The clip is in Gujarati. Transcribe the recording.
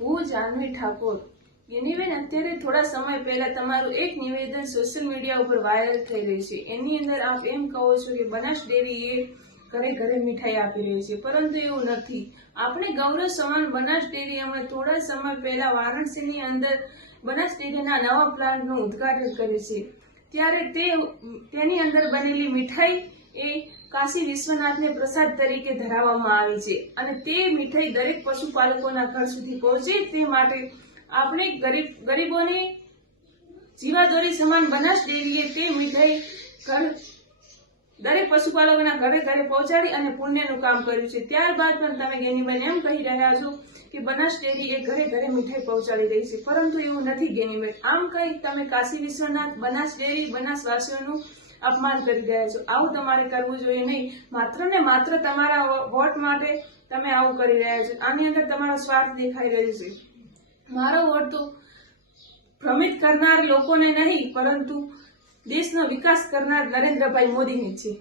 હું જાનવી ઠાકોર। એનીવેન અત્યારે થોડા સમય પહેલા તમારું એક નિવેદન સોશિયલ મીડિયા ઉપર વાયરલ થઈ રહ્યું છે। એની અંદર આપ એમ કહો છો કે બનાસ ડેરી એ ઘરે ઘરે મીઠાઈ આપી રહી છે, પરંતુ એવું નથી। આપણે ગૌરવ સમાન બનાસ ડેરી હમણાં થોડા સમય પહેલા વારાણસીની અંદર બનાસ ડેરીના નવા પ્લાન્ટનું ઉદ્ઘાટન કર્યું છે, ત્યારે તેની અંદર બનેલી મીઠાઈ એ કાશી વિશ્વનાથને પ્રસાદ તરીકે ધરાવવામાં આવી છે અને તે મીઠાઈ દરેક પશુપાલકોના ઘર સુધી પહોંચે તે માટે આપણે ગરીબોને જીવાદોરી સમાન બનાસ ડેરીએ તે મીઠાઈ દરેક પશુપાલકોના ઘરે ઘરે પહોંચાડી અને પુણ્યનું કામ કર્યું છે। ત્યારબાદ પણ તમે ગેનીબેન એમ કહી રહ્યા છો કે બનાસ ડેરી એ ઘરે ઘરે મીઠાઈ પહોંચાડી રહી છે, પરંતુ એવું નથી ગેનીબેન। આમ કઈ તમે કાશી વિશ્વનાથ, બનાસ ડેરી, બનાસવાસીઓનું અપમાન કરી રહ્યા છો। આવું તમારે કરવું જોઈએ નહીં। માત્ર ને માત્ર તમારા વોટ માટે તમે આવું કરી રહ્યા છો। આની અંદર તમારો સ્વાર્થ દેખાઈ રહ્યો છે। મારો વોટ તો ભ્રમિત કરનાર લોકોને નહીં, પરંતુ દેશનો વિકાસ કરનાર નરેન્દ્રભાઈ મોદીને છે।